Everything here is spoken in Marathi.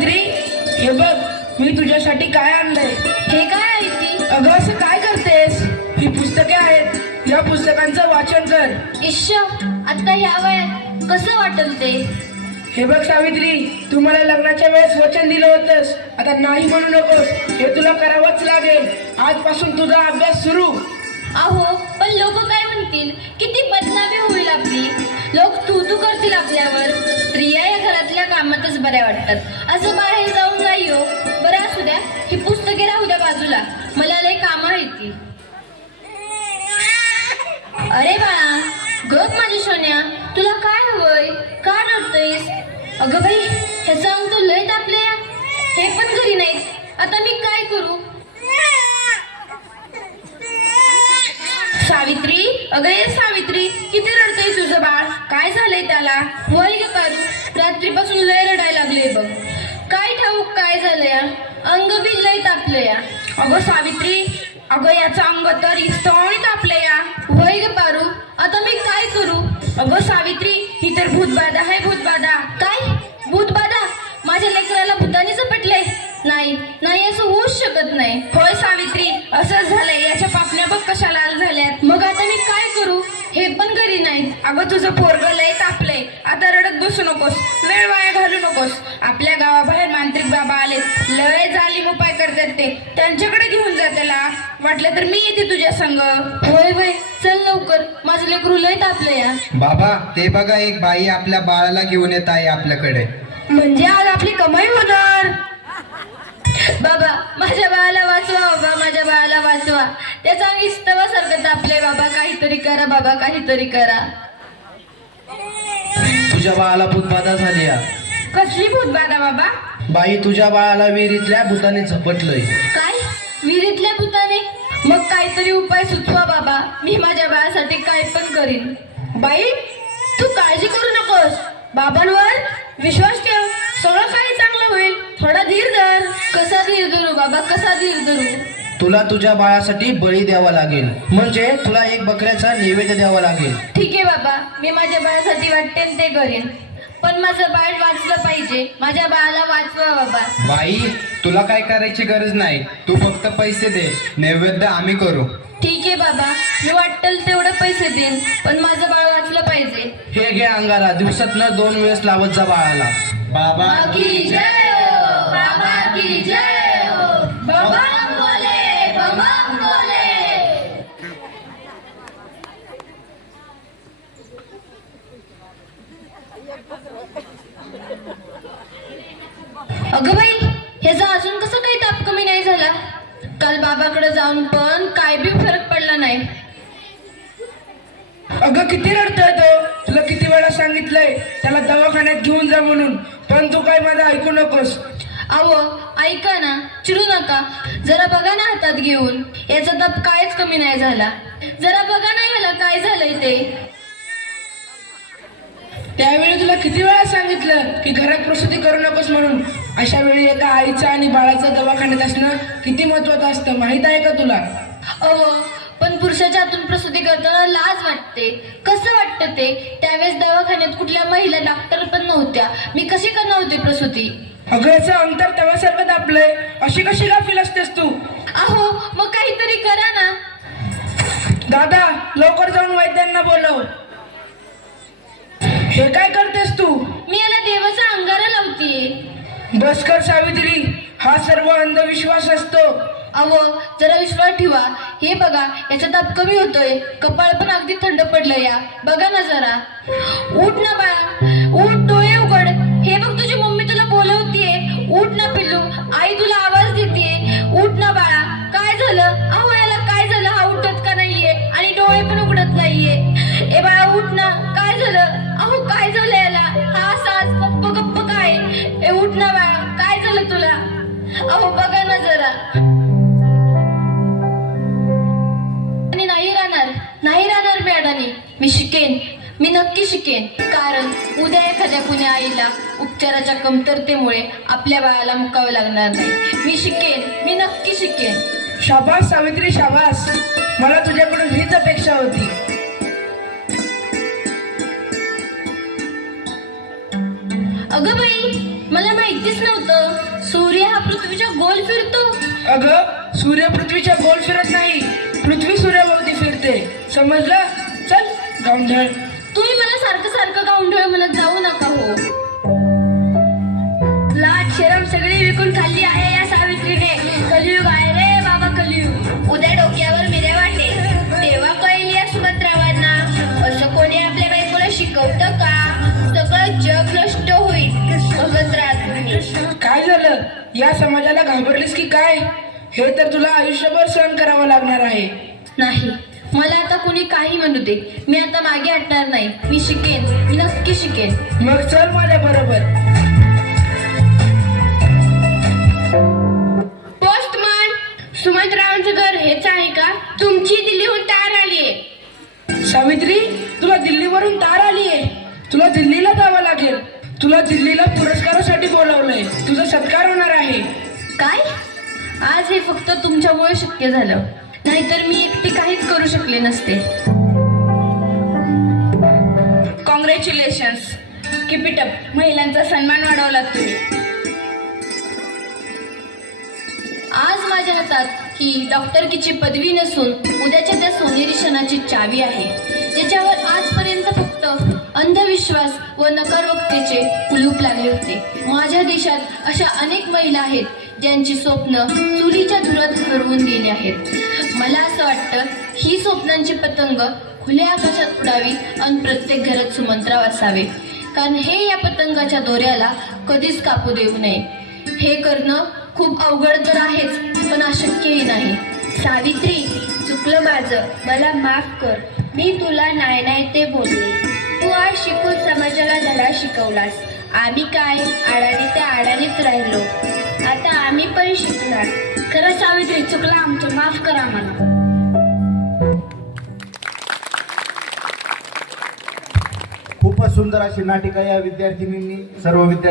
सावित्री, हे बघ मी तुझ्यासाठी काय आणलंय. हे काय आहे ती? अगं असं काय करतेस? ही पुस्तके आहेत, या पुस्तकांचं वाचन कर. इश्श, आता ह्या वयात कसं वाटल ते? हे बघ सावित्री, तू मला लग्नाच्या वेळेस वचन दिलं होतंस, आता नाही म्हणू नकोस. हे तुला करावंच लागेल. आजपासून तुझा अभ्यास सुरू. अहो, पण लोक काय म्हणतील? किती बदनामी होईल आपली. लोक तू करतील आपल्यावर. स्त्रिया या घरातल्या कामातच बऱ्या वाटतात. असं बाहेर जाऊन नाही हो. बरं असू द्या, ही पुस्तके राहू द्या बाजूला. मला लय कामं आहेत ती. अरे बाळा, गप माझी सोन्या, तुला काय हवंय? का रडतोयस? अगं बाई, ह्याचं अंग तर लय तापलंय. हे पण घरी नाहीत. आता मी काय करू? सावित्री, अगं ये सावित्री, किती रडतंय तुझं बाळ? काय झालंय त्याला? वय ग पारू, रात्रीपासून लय रडायला लागले बघ. काय ठाऊक काय झालंय? अंग बी लय तापलंय. अगं सावित्री, अगं याचं अंग तर इस्तवणी तापलंय. वय ग पारू, आता मी काय करू? अगं सावित्री, ही तर भूतबाधा आहे. भूतबाधा. काय भूतबाधा? माझ्या लेकराला भूतानी झपटलंय? नाही नाही, असं होऊच शकत नाही. होय सावित्री, असंच झालंय. याच्या पापण्या बघ कशा लाल झाल्यात. मग आता मी काय करू? हे पण घरी नाही. अगं तुझं पोरगं लय तापलंय. आता रडत बसू नकोस, वेळ वाया घालू नकोस. आपल्या गावाबाहेर मांत्रिक बाबा आलेत, लय जालीम उपाय करतात ते. त्यांच्याकडे घेऊन जा त्याला. वाटलं तर मी येते तुझ्या संग. होय होय, चल लवकर, माझं लेकरू लय तापलंय. बाबा, ते बघा, एक बाई आपल्या बाळाला घेऊन येत आहे आपल्याकडे. म्हणजे आज आपली कमाई होणार. बाबा, माझ्या बाळाला वाचवा. बाबा, माझ्या बाळाला वाचवा. त्याचा अंग इस्तवासारखं तापलंय. बाबा, काहीतरी करा. बाबा, काहीतरी करा. तुझ्या बाळाला भूतबाधा झाली या. कसली भूतबाधा बाबा? बाई, तुझ्या बाळाला विहिरीतल्या भूताने झपटलंय. काय? विहिरीतल्या भूताने? मग काहीतरी उपाय सुचवा बाबा. मी माझ्या बाळासाठी काय पण करीन. बाई, तू काळजी करू नकोस. बाबांवर विश्वास ठेव. सगळं काही चांगलं होईल. थोडा धीर धर. कसा धीर धरू बाबा, कसा धीर धरू? तुला तुझ्या बाळासाठी बळी द्यावा लागेल. म्हणजे तुला एक बकऱ्याचा नैवेद्य द्यावा लागेल. ठीक आहे बाबा, मी माझ्या बाळासाठी वाटते ते करेन. पण माझं बाळ वाचलं पाहिजे. माझ्या बाळाला वाचवा बाबा. बाई, तुला काय करायची गरज नाही. तू फक्त पैसे दे, नैवेद्य आम्ही करू. ठीक आहे बाबा, मी वाटेल तेवढं पैसे देईन, पण माझं बाळ वाचलं पाहिजे. हे घे अंगारा, दिवसातनं 2 वेळेस लावत जा बाळाला. बाबा की जय हो, बाबा की जय हो. बाबा बोले, बाबा बोले. अगं बाई, ह्याचा अजून कसं काही ताप कमी नाही झाला? काल बाबाकडे जाऊन पण काय बी फरक पडला नाही. अगं किती रडतोय तो. तुला किती वेळा सांगितलंय त्याला दवाखान्यात घेऊन जा म्हणून, पण तू काय माझं ऐकू नकोस. अहो, ऐका ना, चिडू नका. जरा बघा ना हातात घेऊन. याचा ताप कायच कमी नाही झाला. जरा बघा ना ह्याला काय झालंय ते. त्यावेळी तुला किती वेळा सांगितलं की घरात प्रसूती करू नकोस म्हणून. अशा वेळी एका आईचा आणि बाळाचा दवाखान्यात असणं किती महत्वाचं असतं, माहित आहे का तुला? अहो, पण पुरुषाच्या हातून प्रसूती करताना लाज वाटते. कसं वाटतं ते? त्यावेळेस दवाखान्यात कुठल्या महिला डॉक्टर पण नव्हत्या. मी कशी करणार होते प्रसूती? अगं याचं अंतर तेव्हासारखं दापलंय. अशी कशी गाफील असतेस तू? अहो, मग काहीतरी करा ना. दादा, लवकर जाऊन वैद्यांना बोलव. हे काय करतेस तू? मी याला देवाचा अंगारा लावतीये. बस कर सावित्री, हा सर्व अंधविश्वास असतो. अहो, जरा विश्वास ठेवा. हे बघा, याचा ताप कमी होतोय. कपाळ पण अगदी थंड पडलं या. बघा ना जरा. उठ ना बाळा, उठ, डोळे उघड. हे बघ, तुझी मम्मी तुला बोलवतीये. उठ ना पिल्लू, आई तुला आवाज देते. उठ ना बाळा. काय झालं? अहो, याला काय झालं? हा उठत का नाहीये आणि डोळे पण उघडत नाहीये. ए बाळा, उठ ना. काय झालं? अहो, काय झालं याला? हा सास गप्प गप्प काय? ए उठ ना बाळा, काय झालं तुला? अहो बघा ना जरा. नाही राहणार मी अडाणी. मी शिकेन, मी नक्की शिकेन. कारण उद्या एखाद्या कुण्या आईला उपचाराच्या कमतरतेमुळे आपल्या बाळाला मुकावं लागणार नाही. मी शिकेन, मी नक्की शिकेन. शाबास सावित्री, शाबास. मला तुझ्याकडून हीच अपेक्षा होती. अगं बाई, मला माहितीच नव्हतं सूर्य हा पृथ्वीच्या गोल फिरतो. अगं सूर्य पृथ्वीच्या गोल फिरत नाही, पृथ्वी सूर्याभोवती फिरते. समजलं? चल गावंढळ. तुम्ही मला सारखं सारखं गावंढळ म्हणत जाऊ नका हो. लाज शरम सगळी विकून खाल्ली आहे या सावित्रीने. कलियुग आहे रे बाबा कलियुग. उद्या डोक्यावर मिऱ्या वाटे तेव्हा कळेल या सुभद्रावांना. असं कोणी आपल्या बायकोला शिकवतं का? सगळं जग नष्ट होईल. बघत राहा तुम्ही. काय झालं? या समाजाला घाबरलीस की काय? हे तर तुला आयुष्यभर सहन करावं लागणार आहे. नाही, मला आता कोणी काही म्हणू दे, मी आता मागे हटणार नाही. मी शिकेन, मी नक्की शिकेन. मग चल माझ्या बरोबर. पोस्टमन, सुमंतरावांचं घर हेच आहे का? तुमची दिल्लीहून तार आलीये. सावित्री, तुला दिल्लीवरून तार आलीये. तुला दिल्लीला जावं लागेल. तुला दिल्लीला पुरस्कारासाठी बोलावलंय. तुझा सत्कार होणार आहे. काय? आज हे फक्त तुमच्यामुळे शक्य झालं, नाहीतर मी एकटी काहीच करू शकले नसते. कॉंग्रॅच्युलेशन्स. Keep it up. महिलांचा सन्मान वाढवलात तुम्ही. आज माझ्या हातात ही डॉक्टरकीची पदवी नसून उद्याच्या त्या सोनेरी क्षणाची चावी आहे, ज्याच्यावर आजपर्यंत फक्त अंधविश्वास व नकारवक्तेचे कुलूप लागले होते. माझ्या देशात अशा अनेक महिला आहेत ज्यांची स्वप्न चुलीच्या धुरात हरवून गेली आहेत. मला असं वाटतं ही स्वप्नांची पतंग खुल्या आकाशात उडावी आणि प्रत्येक घरात सुमंतराव असावे, कारण हे या पतंगाच्या दोऱ्याला कधीच कापू देऊ नये. हे करणं खूप अवघड तर आहेच, पण अशक्यही नाही. सावित्री, चुकलं माझं, मला माफ कर. मी तुला नाही नाही ते बोलले. तू आज शिकून समाजाला धडा शिकवलास. आम्ही काय आडाने त्या आडानेच राहिलो. आता आम्ही पण शिकणार. खरं सावित्री, चुकलं आमचं, माफ करा मला. खूपच सुंदर अशी नाटिका या विद्यार्थिनींनी सर्व विद्यार्थी